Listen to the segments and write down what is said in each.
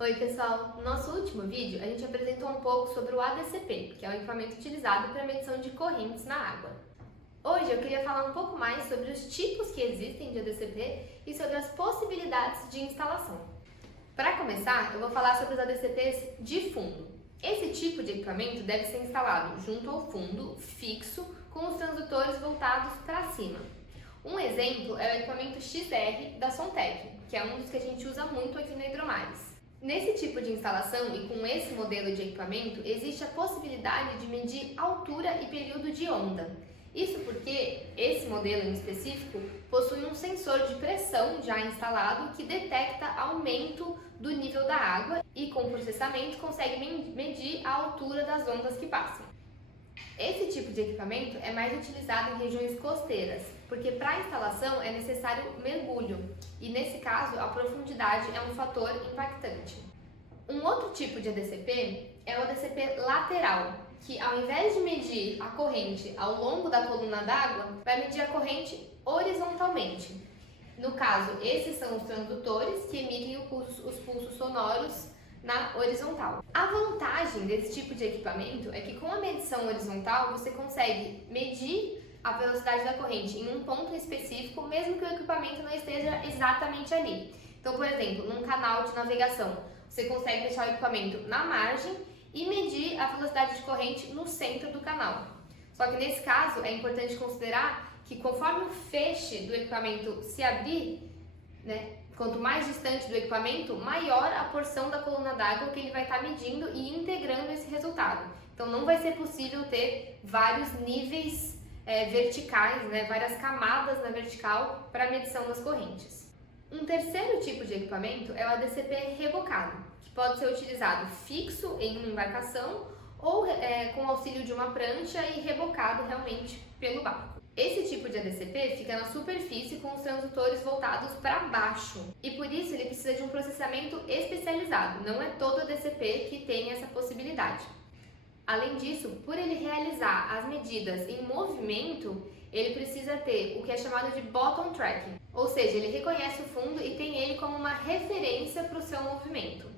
Oi pessoal, no nosso último vídeo a gente apresentou um pouco sobre o ADCP, que é o equipamento utilizado para medição de correntes na água. Hoje eu queria falar um pouco mais sobre os tipos que existem de ADCP e sobre as possibilidades de instalação. Para começar, eu vou falar sobre os ADCPs de fundo. Esse tipo de equipamento deve ser instalado junto ao fundo, fixo, com os transdutores voltados para cima. Um exemplo é o equipamento XR da Sontec, que é um dos que a gente usa muito aqui na Hidromares. Nesse tipo de instalação e com esse modelo de equipamento, existe a possibilidade de medir altura e período de onda. Isso porque esse modelo em específico possui um sensor de pressão já instalado que detecta aumento do nível da água e com processamento consegue medir a altura das ondas que passam. Esse tipo de equipamento é mais utilizado em regiões costeiras, porque para a instalação é necessário mergulho e nesse caso a profundidade é um fator impactante. Um outro tipo de ADCP é o ADCP lateral, que ao invés de medir a corrente ao longo da coluna d'água, vai medir a corrente horizontalmente. No caso, esses são os transdutores que emitem os pulsos sonoros na horizontal. A vantagem desse tipo de equipamento é que com a medição horizontal você consegue medir a velocidade da corrente em um ponto específico, mesmo que o equipamento não esteja exatamente ali. Então, por exemplo, num canal de navegação, você consegue deixar o equipamento na margem e medir a velocidade de corrente no centro do canal. Só que nesse caso é importante considerar que conforme o feixe do equipamento se abrir, quanto mais distante do equipamento, maior a porção da coluna d'água que ele vai estar medindo e integrando esse resultado. Então não vai ser possível ter vários níveis verticais, várias camadas na vertical para a medição das correntes. Um terceiro tipo de equipamento é o ADCP rebocado, que pode ser utilizado fixo em uma embarcação ou com auxílio de uma prancha e rebocado realmente pelo barco. Esse tipo de ADCP fica na superfície com os transdutores voltados para baixo e por isso ele precisa de um processamento especializado, não é todo ADCP que tem essa possibilidade. Além disso, por ele realizar as medidas em movimento, ele precisa ter o que é chamado de bottom tracking, ou seja, ele reconhece o fundo e tem ele como uma referência para o seu movimento.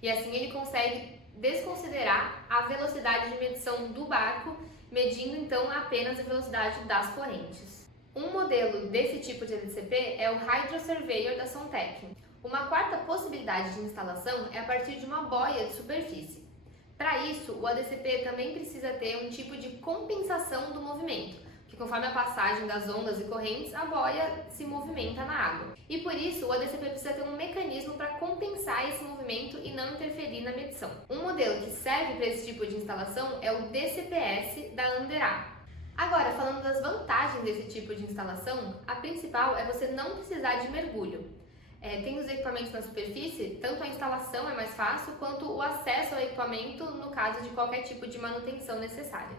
E assim ele consegue desconsiderar a velocidade de medição do barco, medindo então apenas a velocidade das correntes. Um modelo desse tipo de ADCP é o Hydro Surveyor da Sontec. Uma quarta possibilidade de instalação é a partir de uma boia de superfície. Para isso, o ADCP também precisa ter um tipo de compensação do movimento, que conforme a passagem das ondas e correntes, a boia se movimenta na água. E por isso, o ADCP precisa ter um mecanismo para compensar esse movimento e não interferir na medição. Um modelo que serve para esse tipo de instalação é o DCPS da Anderá. Agora, falando das vantagens desse tipo de instalação, a principal é você não precisar de mergulho. Tem os equipamentos na superfície, tanto a instalação é mais fácil, quanto o acesso ao equipamento no caso de qualquer tipo de manutenção necessária.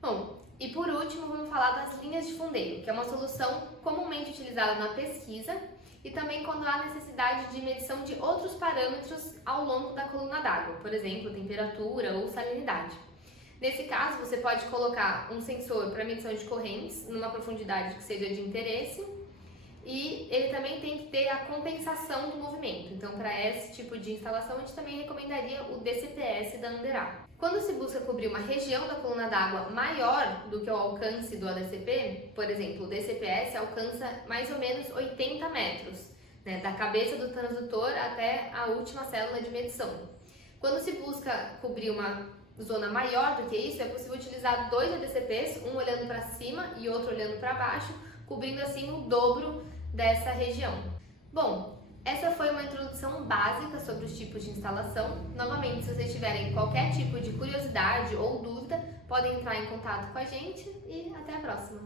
Bom, e por último vamos falar das linhas de fundeio, que é uma solução comumente utilizada na pesquisa e também quando há necessidade de medição de outros parâmetros ao longo da coluna d'água, por exemplo, temperatura ou salinidade. Nesse caso, você pode colocar um sensor para medição de correntes numa profundidade que seja de interesse e ele também tem que ter a compensação do movimento. Então, para esse tipo de instalação, a gente também recomendaria o DCPS da Anderá. Quando se busca cobrir uma região da coluna d'água maior do que o alcance do ADCP, por exemplo, o DCPS alcança mais ou menos 80 metros, da cabeça do transdutor até a última célula de medição. Quando se busca cobrir uma zona maior do que isso, é possível utilizar dois ADCPs, um olhando para cima e outro olhando para baixo, cobrindo assim o dobro dessa região. Bom, essa foi uma introdução básica sobre os tipos de instalação. Novamente, se vocês tiverem qualquer tipo de curiosidade ou dúvida, podem entrar em contato com a gente e até a próxima!